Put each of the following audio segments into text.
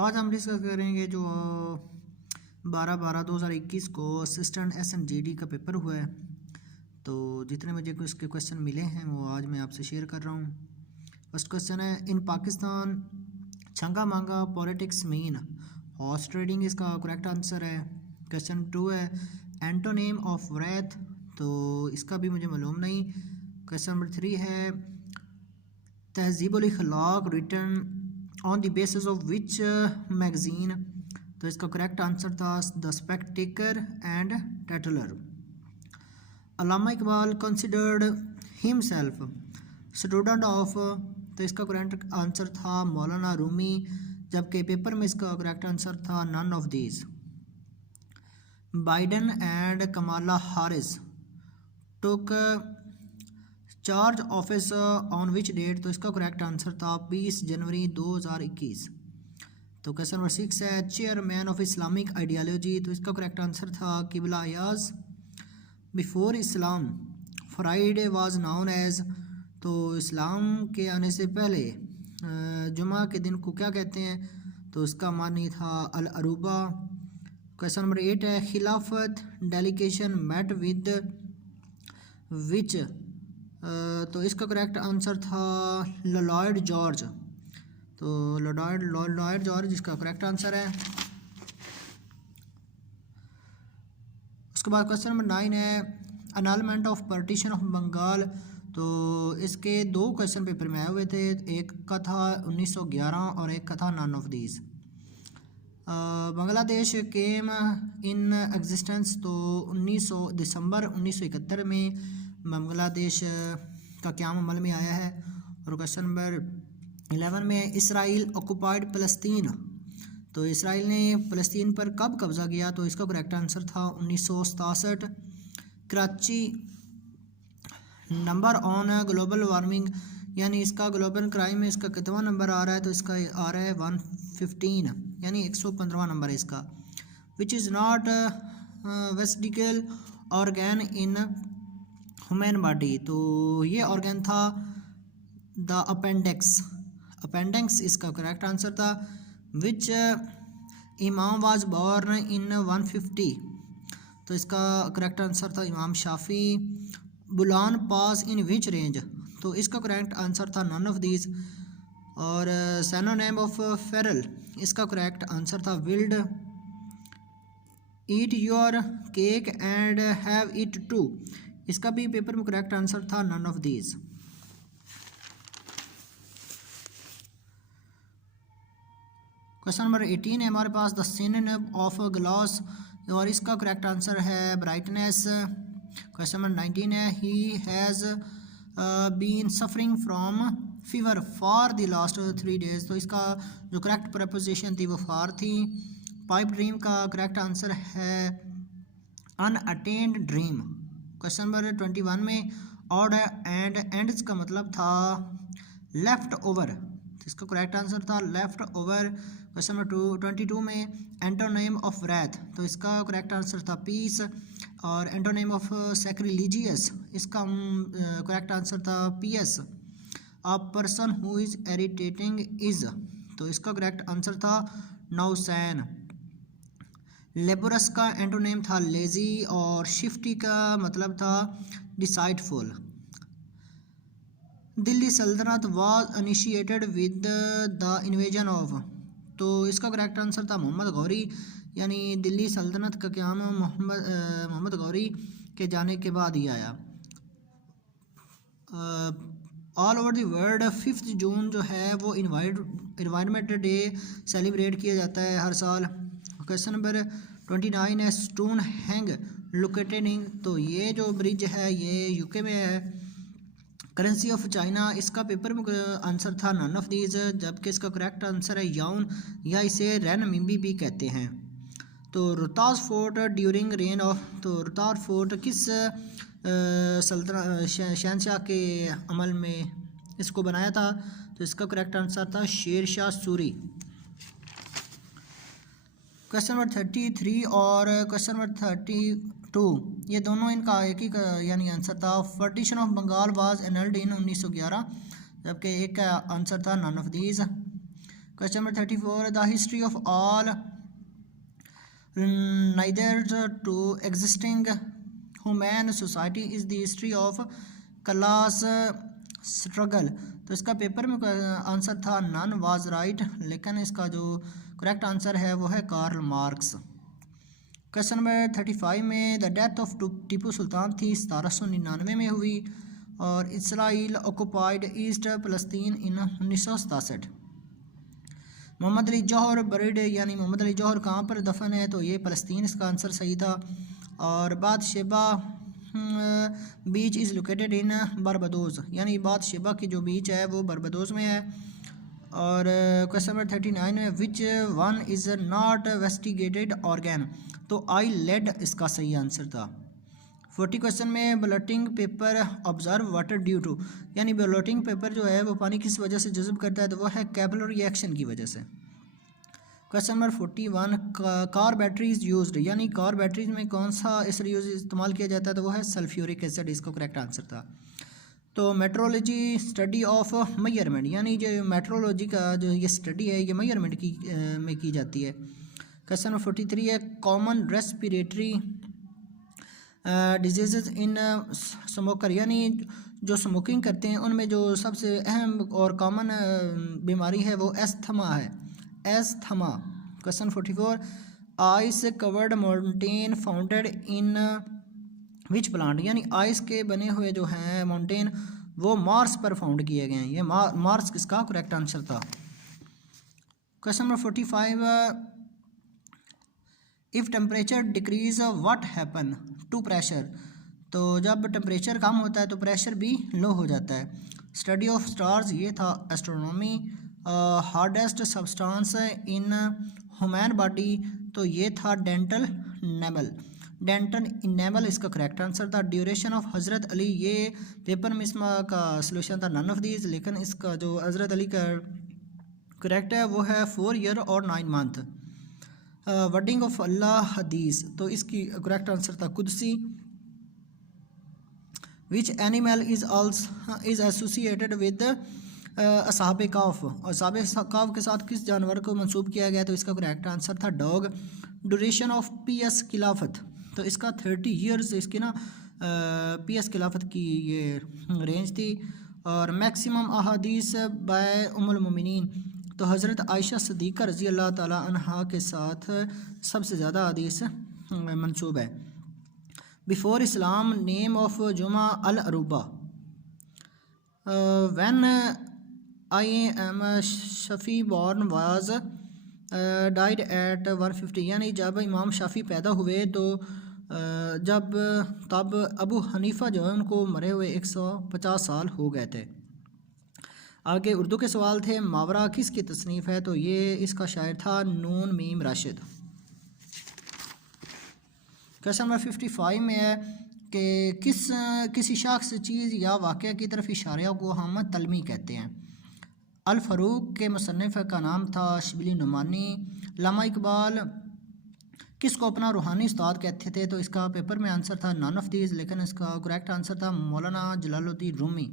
आज हम डिस्कस करेंगे जो 12/12/2021 को असिस्टेंट SNGD का पेपर हुआ है। तो जितने मुझे इसके क्वेश्चन मिले हैं वो आज मैं आपसे शेयर कर रहा हूँ। फर्स्ट क्वेश्चन है, इन पाकिस्तान छंगा मांगा पॉलिटिक्स मीन हॉर्स ट्रेडिंग, इसका करेक्ट आंसर है। क्वेश्चन 2 है, एंटोनेम ऑफ वरैथ, तो इसका भी मुझे मालूम नहीं। क्वेश्चन नंबर 3 है, Tahzibul Akhlaq written on the basis of which magazine, तो इसका करेक्ट आंसर था the Spectator and Tatler. Allama Iqbal considered himself student of, तो इसका करेक्ट आंसर था मौलाना रूमी, जबकि पेपर में इसका करेक्ट आंसर था none of these. Biden and Kamala Harris took charge office on which date, तो इसका करेक्ट आंसर था 20 जनवरी 2021। तो क्वेश्चन नंबर 6 है, चेयरमैन ऑफ इस्लामिक आइडियालॉजी, तो इसका करेक्ट आंसर था किबला अयाज। Before Islam Friday was known as, तो इस्लाम के आने से पहले जुमा के दिन को क्या कहते हैं, तो उसका मानी था अल अरूबा। क्वेश्चन नंबर 8 है, खिलाफत डेलीगेशन मेट विद विच, तो इसका करेक्ट आंसर था लॉयड जॉर्ज, तो लॉयड जॉर्ज इसका करेक्ट आंसर है। उसके बाद क्वेश्चन नंबर 9 है, अनालमेंट ऑफ पार्टीशन ऑफ बंगाल, तो इसके 2 क्वेश्चन पेपर में आए हुए थे, एक का था 1911 और एक का था none of these. Bangladesh came in existence, तो 1900 दिसंबर 1971 में बांग्लादेश का क़याम अमल में आया है। और क्वेश्चन नंबर 11 में, इसराइल ऑक्युपाइड फ़लस्तीन, तो इसराइल ने फ़लस्तीन पर कब कब्ज़ा किया, तो इसका करेक्ट आंसर था 1967। Karachi number on global warming, यानी इसका ग्लोबल क्राइम में इसका कितना नंबर आ रहा है, तो इसका आ रहा है 115, यानी 115वां नंबर है इसका। Which is not vestigial organ in human body, तो ये ऑर्गन था द अपेंडिक्स इसका करेक्ट आंसर था। विच इमाम वाज बॉर्न इन 150, तो इसका करेक्ट आंसर था इमाम शाफी। बुलान पास इन विच रेंज, तो इसका करेक्ट आंसर था नन ऑफ दीज। और सिनोनिम ऑफ फेरल, इसका करेक्ट आंसर था wild. Eat your cake and have it too, इसका भी पेपर में करेक्ट आंसर था none of these. Question number 18 है हमारे पास, द सिनोनिम ऑफ ग्लास, और इसका करेक्ट आंसर है ब्राइटनेस। क्वेश्चन नंबर 19 है, he has been suffering from fever for the last 3 days, तो इसका जो करेक्ट प्रपोजिशन थी वो फॉर थी। पाइप ड्रीम का करेक्ट आंसर है अनअटेन्ड ड्रीम। क्वेश्चन नंबर 21 में, ऑड एंड एंड्स का मतलब था लेफ्ट ओवर, तो इसका करेक्ट आंसर था लेफ्ट ओवर। क्वेश्चन नंबर 22 में, एंटोनेम ऑफ रैथ, तो इसका करेक्ट आंसर था पीस। और एंटोनेम ऑफ सैक्रिलीजियस, इसका करेक्ट आंसर था PS. A person who is irritating is, तो इसका करेक्ट आंसर था नौसैन। लेबरस का एंटोनेम था लेजी, और शिफ्टी का मतलब था डिसाइडफुल। दिल्ली सल्तनत was initiated with the invasion of, तो इसका करेक्ट आंसर था मोहम्मद गौरी, यानी दिल्ली सल्तनत का क़याम मोहम्मद गौरी के जाने के बाद ही आया। ऑल ओवर द वर्ल्ड 5 जून जो है वो इन्वायरमेंट डे सेलिब्रेट किया जाता है हर साल। क्वेश्चन नंबर 29 है, स्टोन हैंग लोकेटेड इन, तो ये जो ब्रिज है ये यूके में है। करेंसी ऑफ चाइना, इसका पेपर में आंसर था नन ऑफ दीज, जबकि इसका करेक्ट आंसर है याउन, या इसे रेनमिंबी भी कहते हैं। तो Rohtas fort during rain of, तो रोहतास फोर्ट किस शहनशाह के अमल में इसको बनाया था, तो इसका करेक्ट आंसर था शेर शाह सूरी। क्वेश्चन नंबर 33 और क्वेश्चन नंबर 32, ये दोनों इनका एक ही यानी आंसर था। Partition of Bengal was annulled in 1911, जबकि एक का आंसर था none of these. Question number 34 the history of all neither to existing human society is the history of class struggle। तो इसका पेपर में आंसर था नन वाज राइट, लेकिन इसका जो करेक्ट आंसर है वो है कार्ल मार्क्स। क्वेश्चन नंबर 35 में the death of Tipu Sultan थी 1799 में हुई और इसराइल ऑक्युपाइड ईस्ट फ़लस्तीन इन 1967। मोहम्मद अली जौहर बरीड यानी मोहम्मद अली जौहर कहाँ पर दफन है, तो ये फ़लस्तीन इसका आंसर सही था। और बात Sheba beach is located in Barbados, यानी बात शेबा की जो बीच है वो बारबाडोस में है। और क्वेश्चन नंबर 39 में which one is not vestigated organ, तो आई लेड इसका सही आंसर था। 40 क्वेश्चन में balloting paper observe water due to, यानी बैलोटिंग पेपर जो है वो पानी किस वजह से जज़ब करता है, तो वो है कैपिलरी रिएक्शन की वजह से। Question number 41 car batteries used, यानी कार बैटरीज में कौन सा इसर यूज इस्तेमाल किया जाता है, तो वो है सल्फ्यूरिक एसिड, इसका करेक्ट आंसर था। तो मेट्रोलॉजी स्टडी ऑफ मेजरमेंट, यानी जो मेट्रोलॉजी का जो ये स्टडी है ये मेजरमेंट की में की जाती है। क्वेश्चन नंबर 43 है common respiratory disease in smoker, यानी जो स्मोकिंग करते हैं उनमें जो सबसे अहम और कॉमन बीमारी है वो एस्थमा है, asthma. Question 44 ice covered mountain founded in which plant, यानी आइस के बने हुए जो हैं माउंटेन वो मार्स पर फाउंड किए गए हैं, ये मार्स किसका करेक्ट आंसर था। Question number 45 if temperature decrease what happen to pressure, तो जब टेम्परेचर कम होता है तो प्रेशर भी लो हो जाता है। स्टडी ऑफ स्टार्स ये था astronomy. Hardest substance in human body, तो ये था डेंटल इनेमल, डेंटल इनेमल इसका करेक्ट आंसर था। ड्यूरेशन ऑफ हज़रत अली, ये पेपर में इसका सलूशन था नन ऑफ दीज, लेकिन इसका जो हज़रत अली का करेक्ट है वो है 4 ईयर और 9 मंथ। वर्डिंग ऑफ अल्लाह हदीस, तो इसकी करेक्ट आंसर था कुदसी। Which animal is associated with असहाब काफ, असहाब काफ के साथ किस जानवर को मंसूब किया गया, तो इसका करेक्ट आंसर था डॉग। ड्यूरेशन ऑफ पीएस खिलाफत, तो इसका 30 ईयर्स इसकी ना पीएस खिलाफत की ये रेंज थी। और मैक्सिमम अहादीस बाय उम्मुल मोमिनीन, तो हज़रत आयशा सिद्दीक़ा रज़ी अल्लाह ताला अन्हा के साथ सबसे ज़्यादा हदीस मंसूब है। बिफोर इस्लाम नेम ऑफ जुमा अल अरूबा, when I am Shafi born was died at 150, यानी जब इमाम शाफ़ी पैदा हुए तो तब अबू हनीफ़ा जो है उनको मरे हुए 150 साल हो गए थे। आगे उर्दू के सवाल थे। मावरा किसकी तसनीफ़ है, तो ये इसका शायर था नून मीम राशिद। क्वेश्चन नंबर 55 में है कि किसी शख्स चीज़ या वाक़या की तरफ इशारे को हम तलमी कहते हैं। अल फ़ारूक के मुसन्निफ़ का नाम था शिबली नुमानी। लामा इकबाल किसको अपना रूहानी उस्ताद कहते थे, तो इसका पेपर में आंसर था नन ऑफ दीज, लेकिन इसका करेक्ट आंसर था मौलाना जलालुद्दीन रूमी।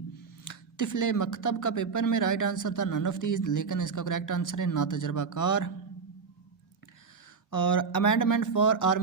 तिफ़ले मकतब का पेपर में राइट आंसर था नन ऑफ दीज, लेकिन इसका करेक्ट आंसर है नातजुर्बाकार। और अमेंडमेंट फॉर आर्मी